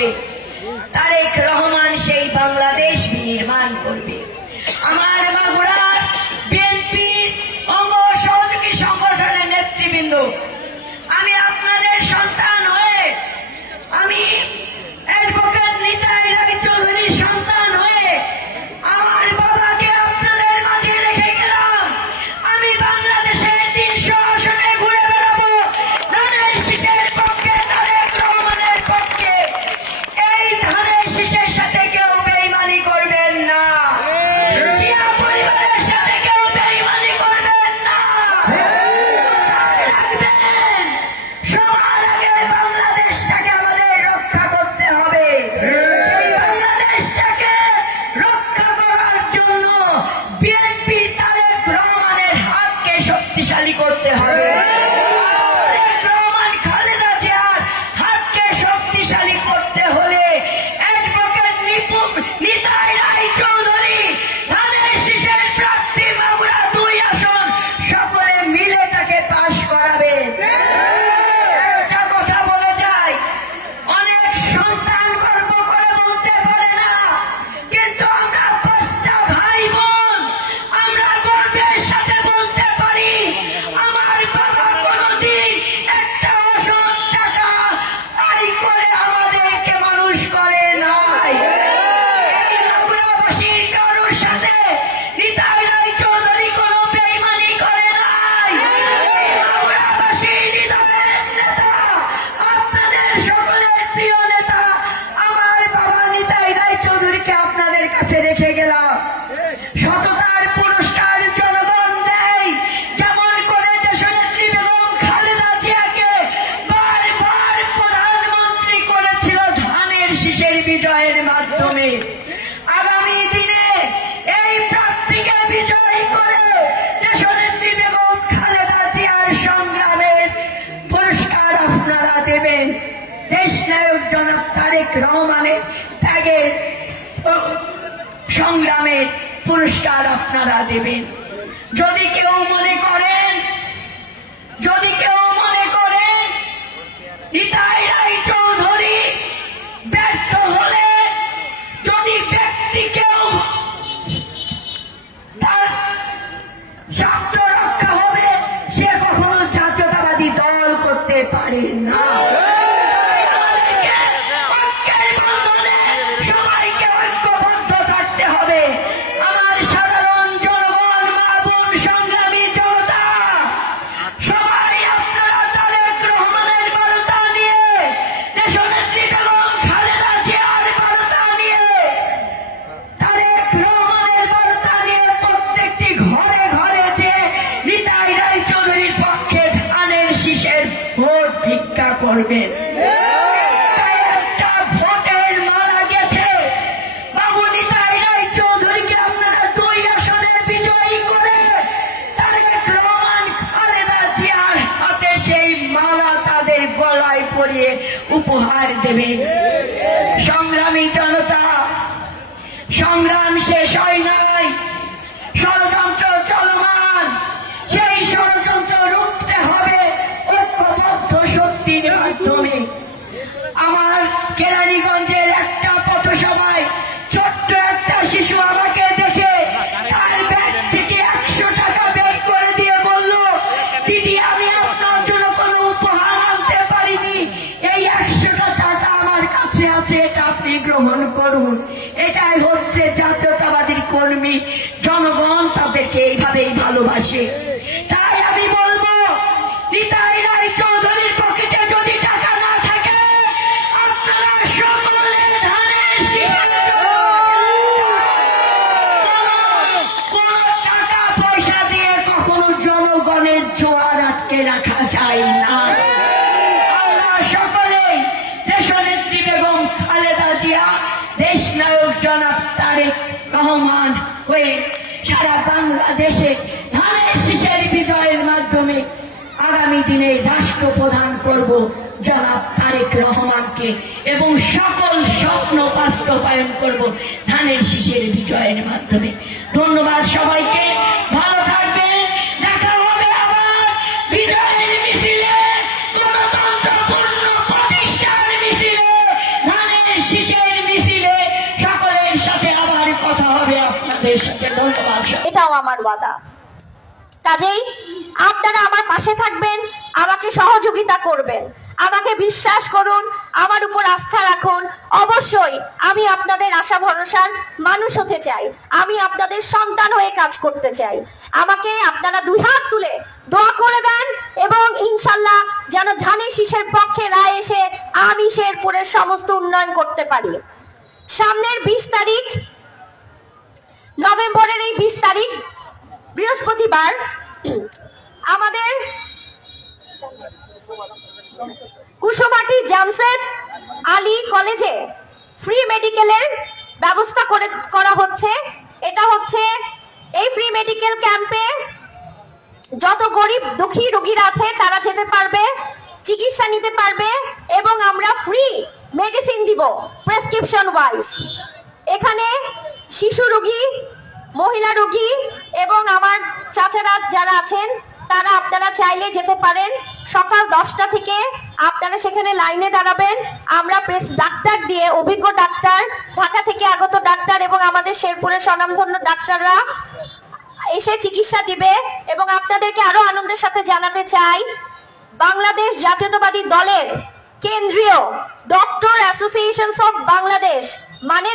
হবে, তারেক রহমান সেই বাংলাদেশ বিনির্মাণ করবে। আমার মাগুরার বিএনপির অঙ্গ সহযোগী সংগঠনের নেতৃবৃন্দ, আমি আপনাদের সন্তান হয়ে, আমি অ্যাডভোকেট নিতাই রায়চৌধুরীর সন্তান হয়ে আমার বাবাকে আপনাদের মাঝে রেখে গেলাম। আমি বাংলাদেশের 300 আসনে ঘুরে বেড়াবো, ধানের শীষের পক্ষে, তারেক রহমানের পক্ষে। এই ধানের শীষের সাথে কেউ বেইমানি করবেন না, জিয়া পরিবারের সাথে কেউ বেইমানি করবেন না। রাখবেন, সবার আগে বাংলাদেশটাকে আমাদের রক্ষা করতে হবে। সেই বাংলাদেশটাকে রক্ষা করার জন্য বিএনপি তারেক রহমানের হাতকে শক্তিশালী করতে হবে। তারেক রহমান খালেদা জিয়ার হাতকে শক্তিশালী করতে হলে অ্যাডভোকেট নিতাই রায়চৌধুরী, ধানের শীষের প্রার্থী, মাগুরা 2 আসন, সকলে মিলে তাকে পাশ করাবেন। একটা কথা বলে যায়, অনেক সন্তান গর্ব করে বলতে পারে না, কিন্তু আমরা 5টা ভাই বোন, আমরা গর্বের সাথে বলতে পারি, আমার বাবা কোনোদিন একটা অসৎ টাকা আয় করে আমাদেরকে মানুষ করে নাই। এই মাগুরাবাসীর কারোর সাথে নিতাই রায়চৌধুরী কোনো বেইমানি করে নাই। এই মাগুরাবাসীর হৃদয়ের নেতা, আপনাদের সকলের প্রিয় নেতা আমার বাবা নিতাই রায়চৌধুরীকে আপনাদের কাছে রেখে গেলাম। সততার পুরস্কার জনগণ দেয়, যেমন করে দেশনেত্রী বেগম খালেদা জিয়াকে বারবার প্রধানমন্ত্রী করেছিল ধানের শীষের বিজয়ের মাধ্যমে। আগামী দিনে এই প্রার্থীকে বিজয়ী করে দেশনেত্রী বেগম খালেদা জিয়ার সংগ্রামের পুরস্কার আপনারা দেবেন। দেশ নায়ক জনাব তারেক রহমানের ত্যাগের সংগ্রামের পুরস্কার আপনারা দেবেন। যদি কেউ মনে করেন নিতাই রায়চৌধুরী ব্যর্থ হলে, যদি ব্যক্তি কেউ তার স্বার্থ রক্ষা হবে, সে কখনো জাতীয়তাবাদী দল করতে পারে না। সবাইকে ঐক্যবদ্ধ থাকতে হবে। আমার সাধারণ জনগণ, মা বোন, সংগ্রামী জনতা, সবাই আপনারা তারেক রহমানের বার্তা নিয়ে, দেশনেত্রী বেগম খালেদা জিয়ার বার্তা নিয়ে, তারেক রহমানের বার্তা নিয়ে প্রত্যেকটি ঘরে ঘরে যে নিতাই রায়চৌধুরীর পক্ষে ধানের শীষের ভোট ভিক্ষা করবেন। একটা ভোটের মালা গেছে, বাবু নিতাই রায়চৌধুরীকে আপনারা 2 আসনের বিজয়ী করে তারেক রহমান খালেদা জিয়ার হাতে সেই মালা তাদের গলায় পরিয়ে উপহার দেবেন। সংগ্রামী জনতা, সংগ্রাম শেষ হয় নাই, ষড়যন্ত্র চলমান। সেই ষড়যন্ত্র রুখতে হবে ঐক্যবদ্ধ শক্তির মাধ্যমে। আমার কেরানীগঞ্জের একটা পথসভায় ছোট্ট একটা শিশু আমাকে দেখে তার ব্যাগ থেকে 100 টাকা বের করে দিয়ে বলল, দিদি আমি আপনার জন্য কোনো উপহার আনতে পারিনি, এই 100 টাকা আমার কাছে আছে, এটা আপনি গ্রহণ করুন। এটাই হচ্ছে জাতীয়তাবাদী কর্মী। জনগণ তাদেরকে এইভাবেই ভালোবাসে। তাই আমি বলবো, নিতাই রায়চৌধুরীর পকেটে যদি টাকা না থাকে, আপনারা সকলে ধানের শীষের কোন টাকা পয়সা দিয়ে কখনো জনগণের জোয়ার আটকে রাখা যায় না। আমরা সকলেই দেশনেত্রী বেগম খালেদা জিয়া, দেশ নায়ক জনাব তারেক রহমান হয়ে সারা বাংলাদেশে ধানের শীষের বিজয়ের মাধ্যমে আগামী দিনে রাষ্ট্রপ্রধান করব জনাব তারেক রহমানকে, এবং সকল স্বপ্ন বাস্তবায়ন করব ধানের শীষের বিজয়ের মাধ্যমে। ধন্যবাদ সবাইকে, ভালো থাকবেন। দেখা হবে আবার বিজয়ের মিছিলে, গণতন্ত্রপূর্ণ প্রতিষ্ঠার মিছিলে, ধানের ধন্যবাদ। এটাও আমার ওয়াদা। কাজেই আপনারা আমার পাশে থাকবেন, আমাকে সহযোগিতা করবেন, আমাকে বিশ্বাস করুন, আমার উপর আস্থা রাখুন। অবশ্যই আমি আপনাদের আশা ভরসার মানুষ হতে চাই, আমি আপনাদের সন্তান হয়ে কাজ করতে চাই। আমাকে আপনারা দুই হাত তুলে দোয়া করে দেন এবং ইনশাল্লাহ যেন ধানের শীষের পক্ষে রায় এসে আমি শেরপুরের সমস্ত উন্নয়ন করতে পারি। সামনের 20 তারিখ, নভেম্বরের এই 20 তারিখ বৃহস্পতিবার আমাদের কুশমাটি জামশেদ আলী কলেজে ফ্রি মেডিকেলের ব্যবস্থা করা হচ্ছে। এটা হচ্ছে এই ফ্রি মেডিকেল ক্যাম্পে যত গরিব দুঃখী রোগীরা আছে তারা যেতে পারবে, চিকিৎসা নিতে পারবে এবং আমরা ফ্রি মেডিসিন দিব প্রেসক্রিপশন ওয়াইজ। এখানে শিশু রোগী, মহিলা রোগী এবং আমার চাচারা যারা আছেন তারা আপনারা চাইলে যেতে পারেন। সকাল 10টা থেকে আপনারা সেখানে লাইনে দাঁড়াবেন। আমরা প্রেস ডাক্তার দিয়ে, অভিজ্ঞ ডাক্তার, ঢাকা থেকে আগত ডাক্তার এবং আমাদের শেরপুরের স্বনামধন্য ডাক্তাররা এসে চিকিৎসা দিবে। এবং আপনাদেরকে আরো আনন্দের সাথে জানাতে চাই, বাংলাদেশ জাতীয়তাবাদী দলের কেন্দ্রীয় ডক্টর অ্যাসোসিয়েশন অফ বাংলাদেশ মানে